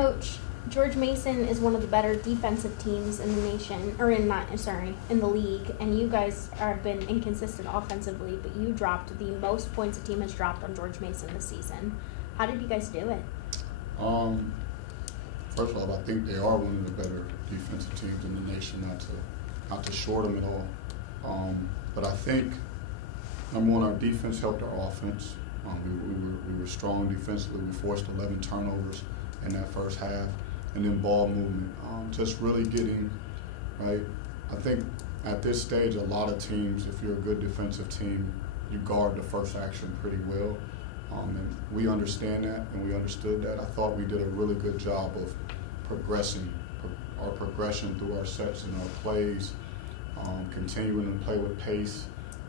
Coach, George Mason is one of the better defensive teams in the nation, or in the league, and you guys have been inconsistent offensively, but you dropped the most points a team has dropped on George Mason this season. How did you guys do it? First of all, I think they are one of the better defensive teams in the nation, not to short them at all. But I think, number one, our defense helped our offense. We were strong defensively. We forced 11 turnovers in that first half. And then ball movement, just really getting, right? I think at this stage, a lot of teams, if you're a good defensive team, you guard the first action pretty well. And we understand that, and we understood that. I thought we did a really good job of our progression through our sets and our plays, continuing to play with pace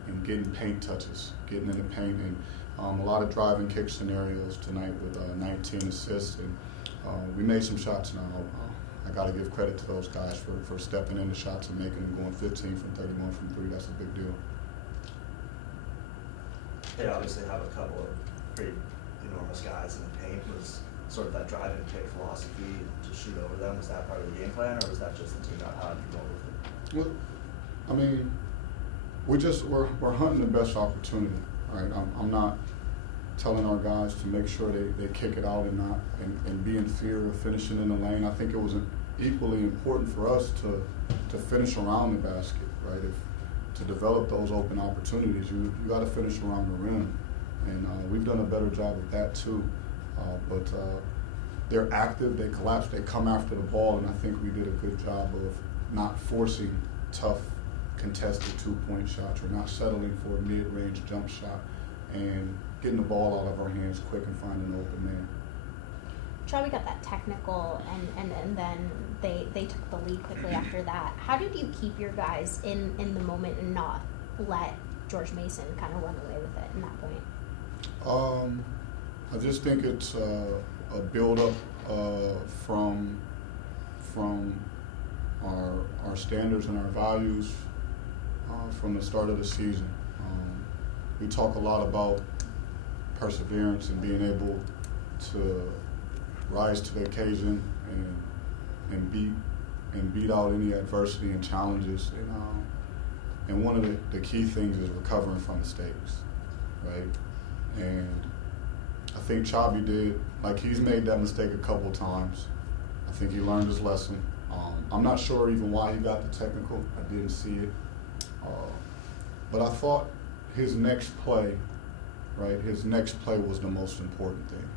and getting paint touches, getting in the paint, and a lot of driving kick scenarios tonight with 19 assists. And we made some shots now. I got to give credit to those guys for stepping into shots and making them, going 15 from 31 from 3. That's a big deal. They obviously have a couple of pretty enormous guys in the paint. Was sort of that drive and kick philosophy to shoot over them, was that part of the game plan, or was that just the team not how you roll with it? Well, I mean, we're hunting the best opportunity, right? I'm not telling our guys to make sure they kick it out and be in fear of finishing in the lane. I think it was equally important for us to finish around the basket, right? To develop those open opportunities, you got to finish around the rim, and we've done a better job of that too. But they're active, they collapse, they come after the ball, and I think we did a good job of not forcing tough contested two-point shots or not settling for a mid-range jump shot and getting the ball out of our hands quick and finding an open man. Chubby got that technical, and then they took the lead quickly after that. How did you keep your guys in the moment and not let George Mason kind of run away with it in that point? I just think it's a build-up from our standards and our values from the start of the season. We talk a lot about perseverance and being able to rise to the occasion and beat out any adversity and challenges. And one of the key things is recovering from mistakes, right? And I think Chabi did, he's made that mistake a couple times. I think he learned his lesson. I'm not sure even why he got the technical. I didn't see it. But I thought his next play, right, was the most important thing,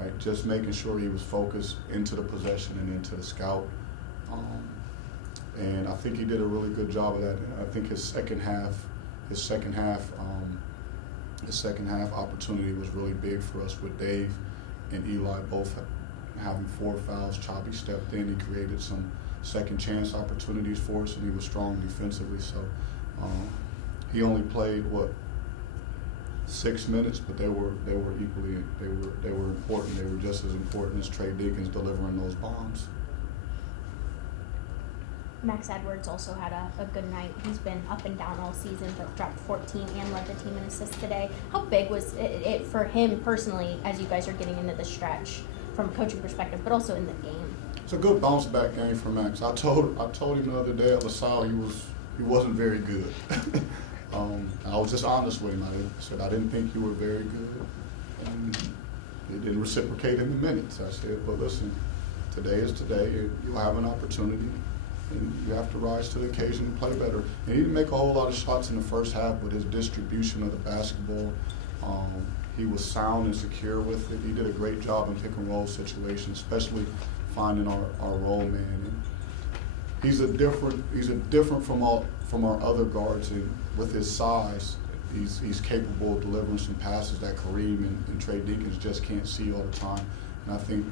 right? Just making sure he was focused into the possession and into the scout. And I think he did a really good job of that. I think his second half opportunity was really big for us with Dave and Eli both having 4 fouls. Chabi stepped in. He created some second chance opportunities for us, and he was strong defensively. So he only played 6 minutes, but they were equally they were important. They were just as important as Trey Dinkins delivering those bombs. Max Edwards also had a good night. He's been up and down all season, but dropped 14 and led the team in assists today. How big was it for him personally as you guys are getting into the stretch from a coaching perspective, but also in the game? It's a good bounce back game for Max. I told him the other day at LaSalle he wasn't very good. I was just honest with him. I said I didn't think you were very good, and he didn't reciprocate in the minutes. I said, but listen, today is today. You'll have an opportunity. And you have to rise to the occasion and play better. And he didn't make a whole lot of shots in the first half, but his distribution of the basketball, he was sound and secure with it. He did a great job in pick and roll situations, especially finding our roll man. And he's a different from our other guards, and with his size, he's capable of delivering some passes that Kareem and Trey Dinkins just can't see all the time. And I think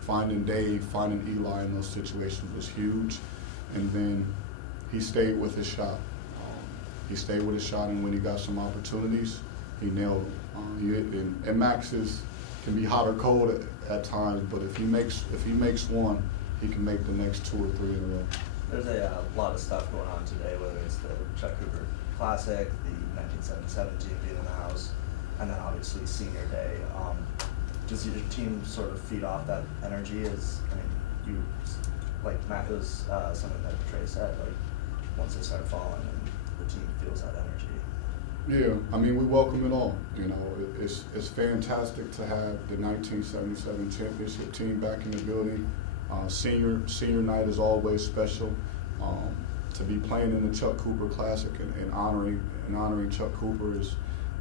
finding Dave, finding Eli in those situations was huge. And then he stayed with his shot. And when he got some opportunities, he nailed them. And Max can be hot or cold at times, but if he makes one, he can make the next 2 or 3 in a row. There's a lot of stuff going on today, whether it's the Chuck Cooper Classic, the 1977 team being in the house, and then obviously Senior Day. does your team sort of feed off that energy? Like Matt, it was something that Trey said, like once they start falling and the team feels that energy. Yeah, I mean, we welcome it all. You know, it's fantastic to have the 1977 championship team back in the building. Senior night is always special. To be playing in the Chuck Cooper Classic and honoring Chuck Cooper is,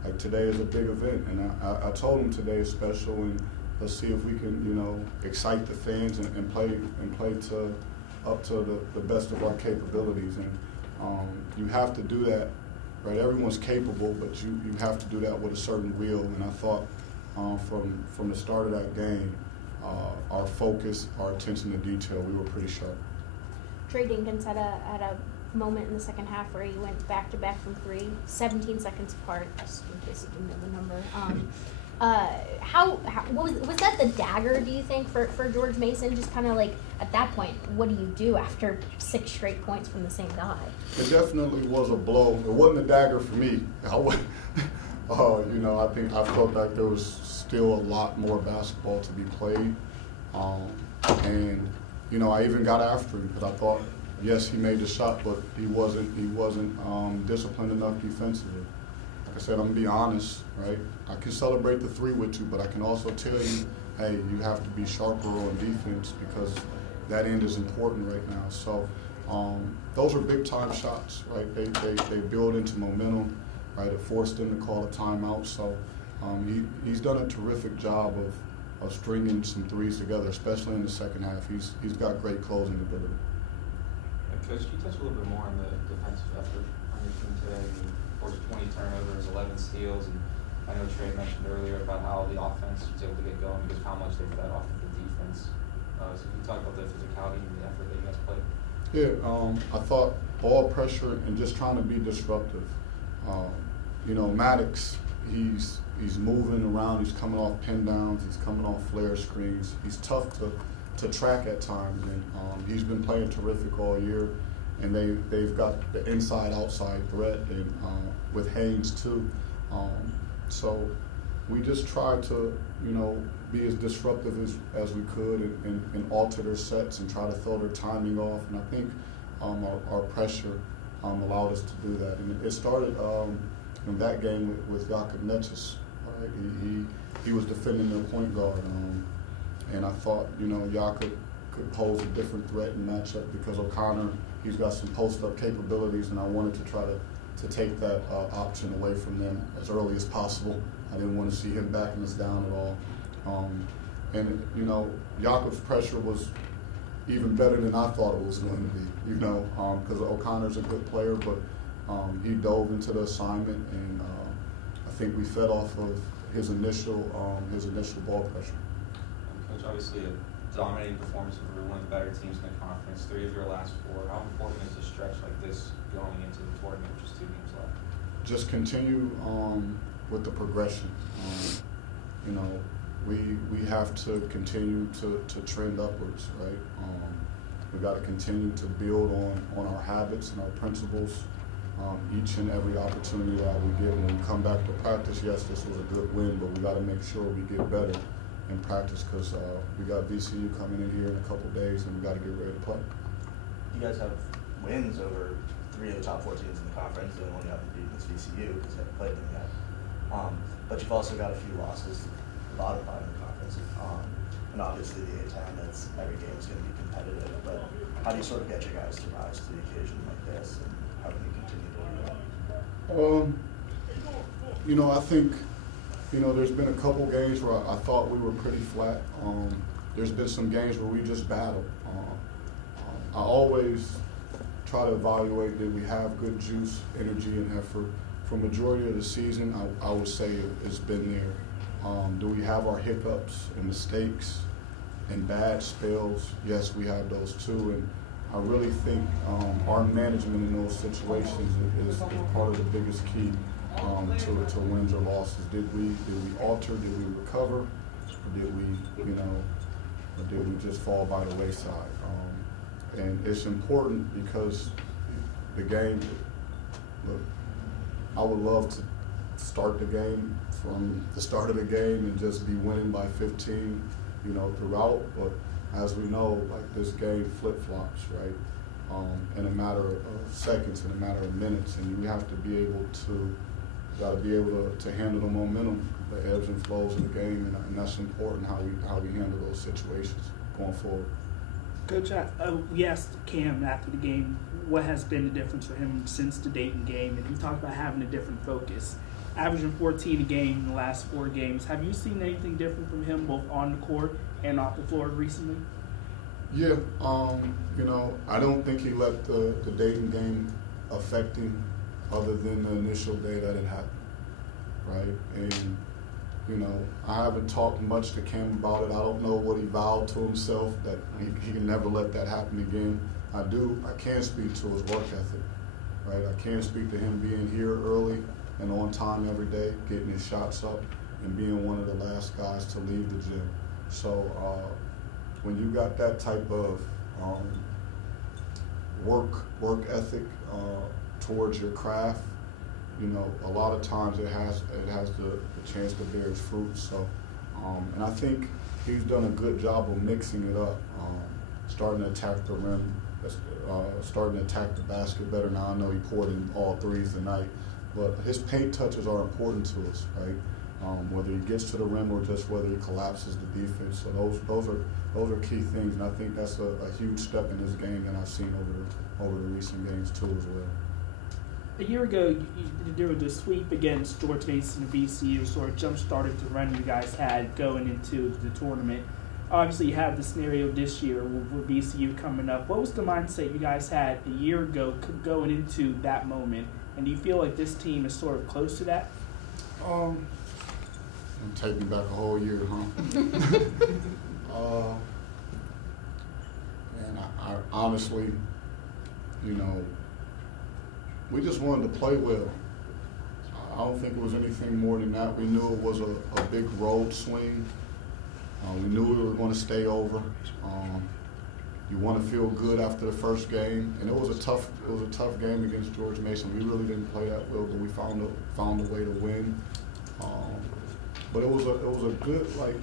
like, today is a big event, and I told him today is special, and let's see if we can, you know, excite the fans and play to up to the best of our capabilities. And you have to do that, right? Everyone's capable, but you have to do that with a certain will. And I thought from the start of that game, our focus, our attention to detail, we were pretty sharp. Trey Dinkins had a moment in the second half where he went back-to-back from three, 17 seconds apart, just in case you didn't know the number. Was that the dagger, do you think, for George Mason? Just kind of like, at that point, what do you do after 6 straight points from the same guy? It definitely was a blow. It wasn't a dagger for me. You know, I felt like there was still a lot more basketball to be played. And, you know, I even got after him because I thought, yes, he made the shot, but he wasn't disciplined enough defensively. Like I said, I'm gonna be honest, right? I can celebrate the 3 with you, but I can also tell you, hey, you have to be sharper on defense because that end is important right now. So those are big time shots, right? They build into momentum, right? It forced him to call a timeout. So he's done a terrific job of stringing some threes together, especially in the second half. He's got great closing ability. Coach, can you touch a little bit more on the defensive effort on your team today? You forced 20 turnovers, 11 steals, and I know Trey mentioned earlier about how the offense was able to get going because how much they fed off of the defense. So can you talk about the physicality and the effort that you guys played? Yeah, I thought ball pressure and just trying to be disruptive. You know, Maddox, he's moving around, he's coming off pin downs, he's coming off flare screens. He's tough to track at times, and he's been playing terrific all year. And they've got the inside-outside threat, and with Haynes too. So we just tried to, you know, be as disruptive as we could and alter their sets and try to throw their timing off. And I think our pressure allowed us to do that. And it started in that game with Jakob Netjes. Right? He was defending their point guard. And I thought, you know, Jakob could pose a different threat and matchup because O'Connor, he's got some post-up capabilities, and I wanted to try to take that option away from them as early as possible. I didn't want to see him backing us down at all. And, you know, Jakob's pressure was even better than I thought it was going to be, you know, because O'Connor's a good player, but he dove into the assignment, and I think we fed off of his initial ball pressure. Coach, obviously a dominating performance for one of the better teams in the conference, 3 of your last 4. How important is a stretch like this going into the tournament with just 2 games left? Just continue with the progression. You know, we have to continue to trend upwards, right? We got to continue to build on our habits and our principles each and every opportunity that we get. When we come back to practice, yes, this was a good win, but we got to make sure we get better in practice because we got VCU coming in here in a couple days, and we got to get ready to play. You guys have wins over 3 of the top 4 teams in the conference. The only one you haven't beaten is VCU because you haven't played them yet. But you've also got a few losses to the bottom 5 in the conference. And obviously the A-10, that's every game is going to be competitive. But how do you sort of get your guys to rise to the occasion like this, and how can you continue to do that? You know, I think, you know, there's been a couple games where I thought we were pretty flat. There's been some games where we just battled. I always try to evaluate that we have good juice, energy, and effort. For majority of the season, I would say it's been there. Do we have our hiccups and mistakes and bad spells? Yes, we have those too. And I really think our management in those situations is part of the biggest key to wins or losses. Did we alter? Did we recover? Or did we just fall by the wayside? And it's important because the game. Look, I would love start the game from the start of the game and just be winning by 15, you know, throughout. But as we know, like, this game flip-flops, right? In a matter of seconds, in a matter of minutes, and you have to be able to, to handle the momentum, the ebbs and flows of the game, and that's important how we handle those situations going forward. Coach, we asked Cam after the game what has been the difference for him since the Dayton game, and he talked about having a different focus. Averaging 14 a game in the last 4 games. Have you seen anything different from him both on the court and off the floor recently? Yeah, you know, I don't think he let the Dayton game affect him other than the initial day that it happened, right? And, you know, I haven't talked much to Cam about it. I don't know what he vowed to himself, that he can never let that happen again. I can speak to his work ethic, right? I can speak to him being here early and on time every day, getting his shots up, and being one of the last guys to leave the gym. So when you got that type of work ethic towards your craft, you know, a lot of times it has the chance to bear its fruit. So, and I think he's done a good job of mixing it up, starting to attack the rim, starting to attack the basket better. Now, I know he poured in all threes tonight, but his paint touches are important to us, right? Whether he gets to the rim or just whether he collapses the defense. So those are key things, and I think that's a huge step in his game that I've seen over the recent games too as well. A year ago, there was a sweep against George Mason and VCU, sort of jump-started the run you guys had going into the tournament. Obviously, you have the scenario this year with VCU coming up. What was the mindset you guys had a year ago going into that moment? And do you feel like this team is sort of close to that? Take me back a whole year, huh? And I honestly, you know, we just wanted to play well. I don't think it was anything more than that. We knew it was a big road swing. We knew we were going to stay over. You want to feel good after the first game, and it was a tough game against George Mason. We really didn't play that well, but we found a way to win. But it was a good, like,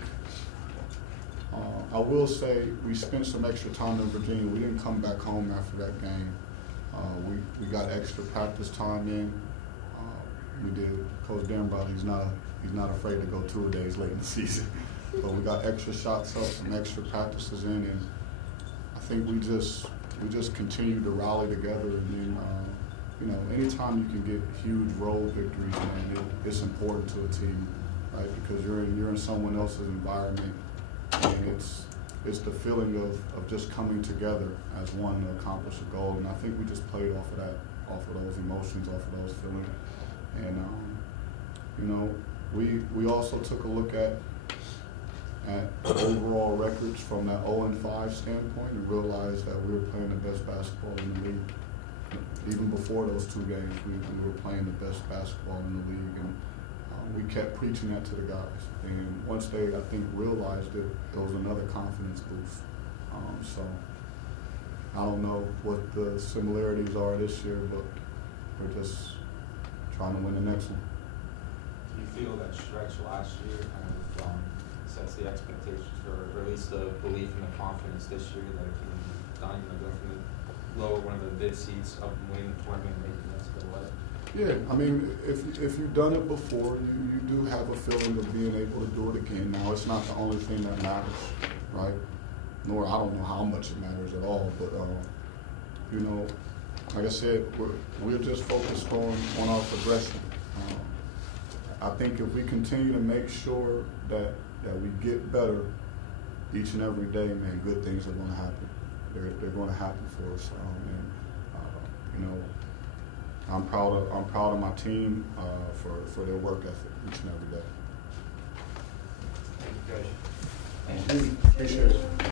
I will say we spent some extra time in Virginia. We didn't come back home after that game. We got extra practice time in. We did. Coach Denbrough, he's not afraid to go 2 days late in the season. But we got extra shots up, some extra practices in, and I think we just continued to rally together. And then, you know, anytime you can get huge road victories, man, it's important to a team, right? Because you're in someone else's environment, and it's the feeling of just coming together as one to accomplish a goal. And I think we just played off of those emotions, off of those feelings. And you know, we also took a look at overall records from that 0-5 standpoint and realized that we were playing the best basketball in the league. Even before those 2 games, we were playing the best basketball in the league, and we kept preaching that to the guys. And once they, I think, realized it, it was another confidence boost. So I don't know what the similarities are this year, but we're just trying to win the next one. Do you feel that stretch last year kind of sets the expectations for, or at least the belief and the confidence this year that it can be done, you know, go from the lower one of the mid seats up and winning the tournament and making this go away? Yeah, I mean, if you've done it before, you do have a feeling of being able to do it again. Now, it's not the only thing that matters, right? Nor I don't know how much it matters at all, but you know, like I said, we're just focused on our progression. I think if we continue to make sure that we get better each and every day, man, good things are going to happen. They're going to happen for us, and you know, I'm proud of my team for their work ethic each and every day. Thank you, Coach. Thank you. Appreciate it.